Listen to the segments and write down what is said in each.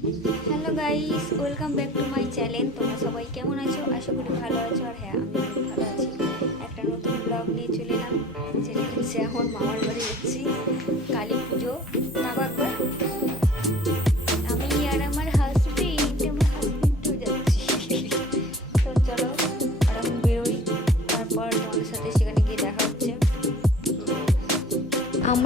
Hello guys welcome back to my channel তোমরা সবাই কেমন আছো? আশা করি ভালো আছো। আর হ্যাঁ আমি খুব ভালো আছি। একটা নতুন ব্লগ নিয়ে চলে এলাম। যেটা হচ্ছে এখন মামার বাড়ি যাচ্ছি। কালী পুজো। তারপর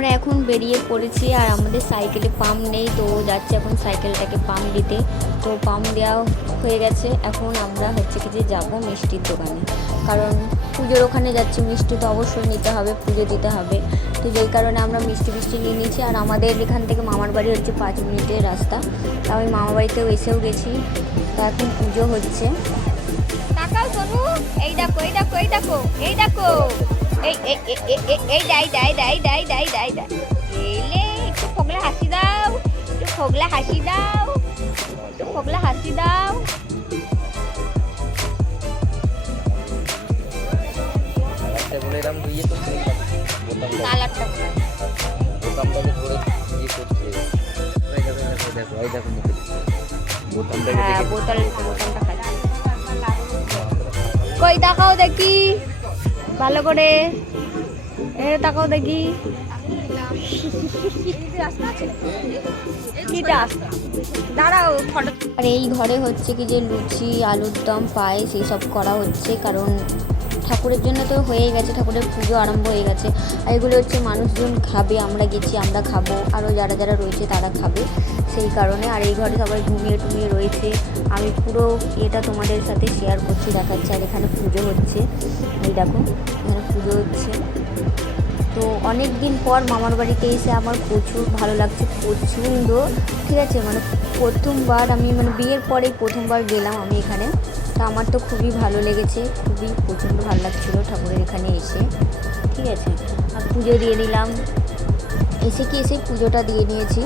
আমরা এখন বেরিয়ে পড়েছি আর আমাদের সাইকেলে পাম্প নেই, তো যাচ্ছে এখন সাইকেলটাকে পাম্প দিতে। তো পাম্প দেওয়া হয়ে গেছে। এখন আমরা হচ্ছে কি যে যাব মিষ্টির দোকানে। কারণ পুজোর ওখানে যাচ্ছি, মিষ্টি তো অবশ্যই নিতে হবে, পুজো দিতে হবে। তো যেই কারণে আমরা মিষ্টি মিষ্টি নিয়ে নিয়েছি। আর আমাদের এখান থেকে মামার বাড়ি হচ্ছে পাঁচ মিনিটের রাস্তা। তা আমি মামার বাড়িতেও এসেও গেছি। তো এখন পুজো হচ্ছে। এই এই এই এই এই এই এই দাই দাই দাই দাই দাই দাই দাই। এলে একটু ফোগলা হাসি দাও একটু ফোগলা হাসি দাও একটু ফোগলা হাসি দাও। বলে এরকম করছে কালারটা বোতামটাকে ধরে ইয়ে করছে দেখো এই দেখো, এই দেখো এই দেখো মুখে। বোতামটাকে হ্যাঁ বোতল খাচ্ছি কই তাকাও দেখি। ভালো করে তাকাও দেখি। আর এই ঘরে হচ্ছে কি যে লুচি, আলুর দম, পায়েস, এইসব করা হচ্ছে, কারণ ঠাকুরের জন্য তো হয়ে গেছে, ঠাকুরের পুজো আরম্ভ হয়ে গেছে। আর এগুলো হচ্ছে মানুষজন খাবে, আমরা গেছি, আমরা খাব, আরও যারা যারা রয়েছে তারা খাবে, সেই কারণে। আর এই ঘরে সবাই ঘুমিয়ে টুমিয়ে রয়েছে। আমি পুরো এটা তোমাদের সাথে শেয়ার করছি, দেখাচ্ছি। আর এখানে পুজো হচ্ছে। এই দেখো, এখানে পুজো হচ্ছে। তো অনেক দিন পর মামার বাড়িতে এসে আমার প্রচুর ভালো লাগছে প্রচণ্ড ঠিক আছে মানে প্রথমবার আমি মানে বিয়ের পরেই প্রথমবার গেলাম আমি এখানে। তো আমার তো খুবই ভালো লেগেছে, খুবই প্রচণ্ড ভালো লাগছিল ঠাকুরের এখানে এসে। ঠিক আছে, আর পুজো দিয়ে দিলাম। এসে কি এসে পুজোটা দিয়ে নিয়েছি।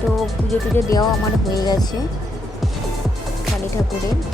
তো পুজো টুজো দেওয়াও আমার হয়ে গেছে। ঠাকুরের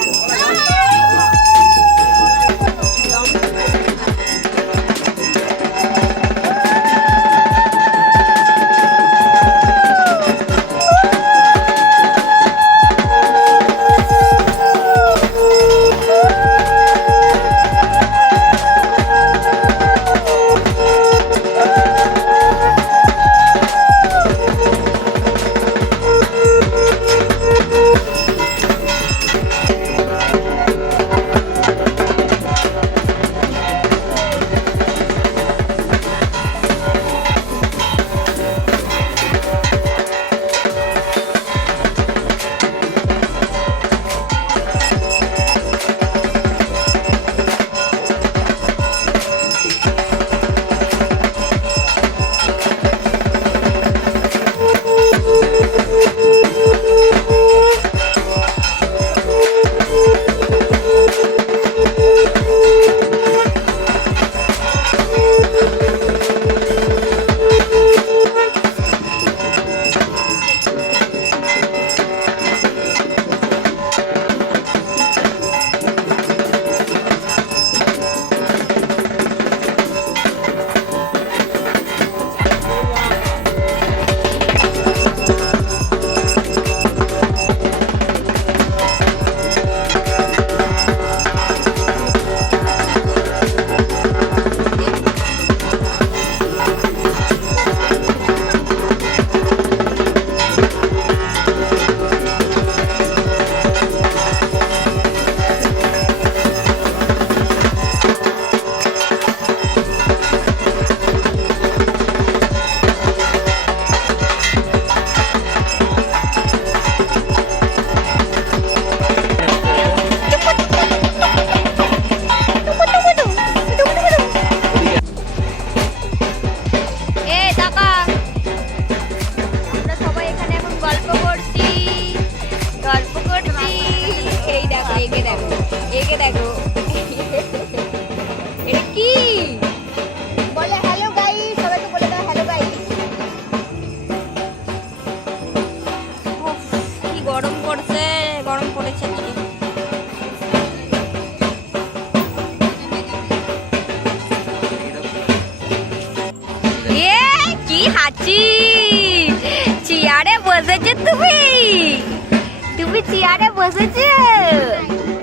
চেয়ারে বসেছো।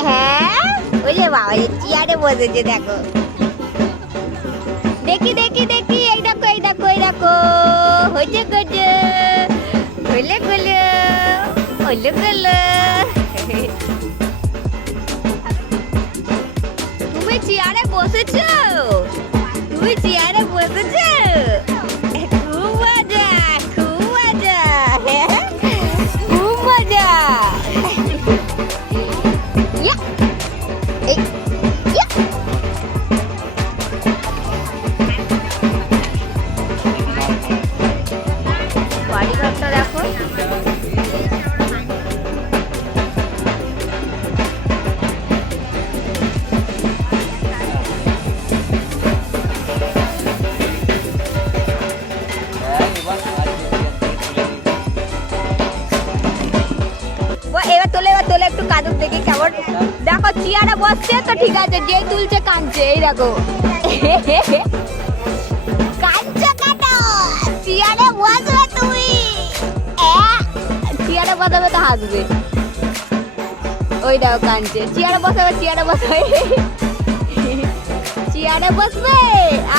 হ্যাঁ? বলে বাবা, এই চেয়ারে বসেছে, দেখো। দেখি দেখি দেখি, এই দেখো এই দেখো এই দেখো। হয়েছে গেছে হইলে গেলো হইলে গেলো তুমি চেয়ারে বসেছো? তুমি চেয়ারে বসেছো? তোলে, এবার তোলে একটু কেমন। দেখো বসছে, তো ঠিক আছে তুলছে কাঁদছে, এই দেখো। বসবে দেখো চেয়ারে বসাবে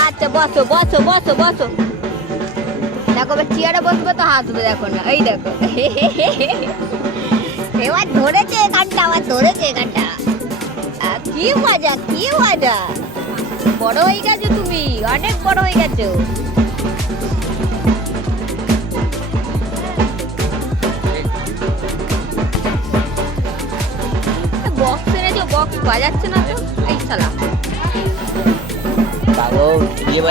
আচ্ছা দেখো চেয়ারে বসবে তো হাসবে দেখো না, এই দেখো। এবার ধরেছে এখানটা আবার ধরেছে এখানটা কি মজা কি মজা। বড় হয়ে গেছো তুমি, অনেক বড় হয়ে গেছো। বক্স এনেছো বক্স বাজাচ্ছে না তো? এই শালা। বিয়ে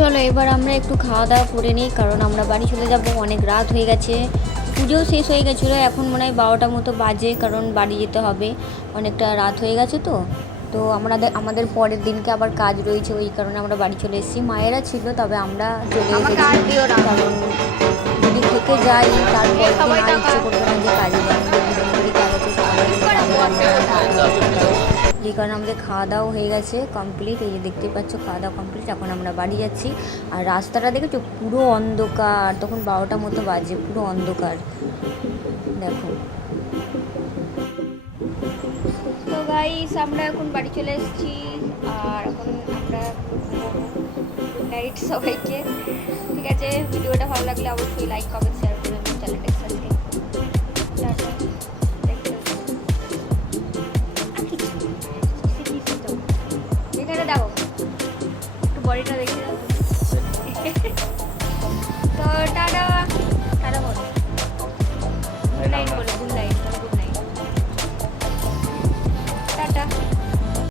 চলো এবার আমরা একটু খাওয়া দাওয়া করে নিই কারণ আমরা বাড়ি চলে যাব অনেক রাত হয়ে গেছে। পুজোও শেষ হয়ে গেছিল এখন মনে হয় বারোটার মতো বাজে কারণ বাড়ি যেতে হবে। অনেকটা রাত হয়ে গেছে তো। তো আমাদের আমাদের পরের দিনকে আবার কাজ রয়েছে ওই কারণে আমরা বাড়ি চলে এসেছি। মায়েরা ছিল তবে আমরা চলে এসেছি। কারণ যদি থেকে যাই তারপর ইচ্ছে করবে না যে কাজে যে কারণে আমাদের খাওয়া দাওয়া হয়ে গেছে কমপ্লিট এই যে দেখতে পাচ্ছ খাওয়া দাওয়া কমপ্লিট এখন আমরা বাড়ি যাচ্ছি। আর রাস্তাটা দেখেছ? পুরো অন্ধকার। তখন বারোটার মতো বাজে, পুরো অন্ধকার। দেখো। তো আমরা এখন বাড়ি চলে এসেছি। আর এখন আমরা নাইট সবাইকে। ঠিক আছে? ভিডিওটা ভালো লাগলে অবশ্যই লাইক কমেন্ট শেয়ার করে চ্যানেলটা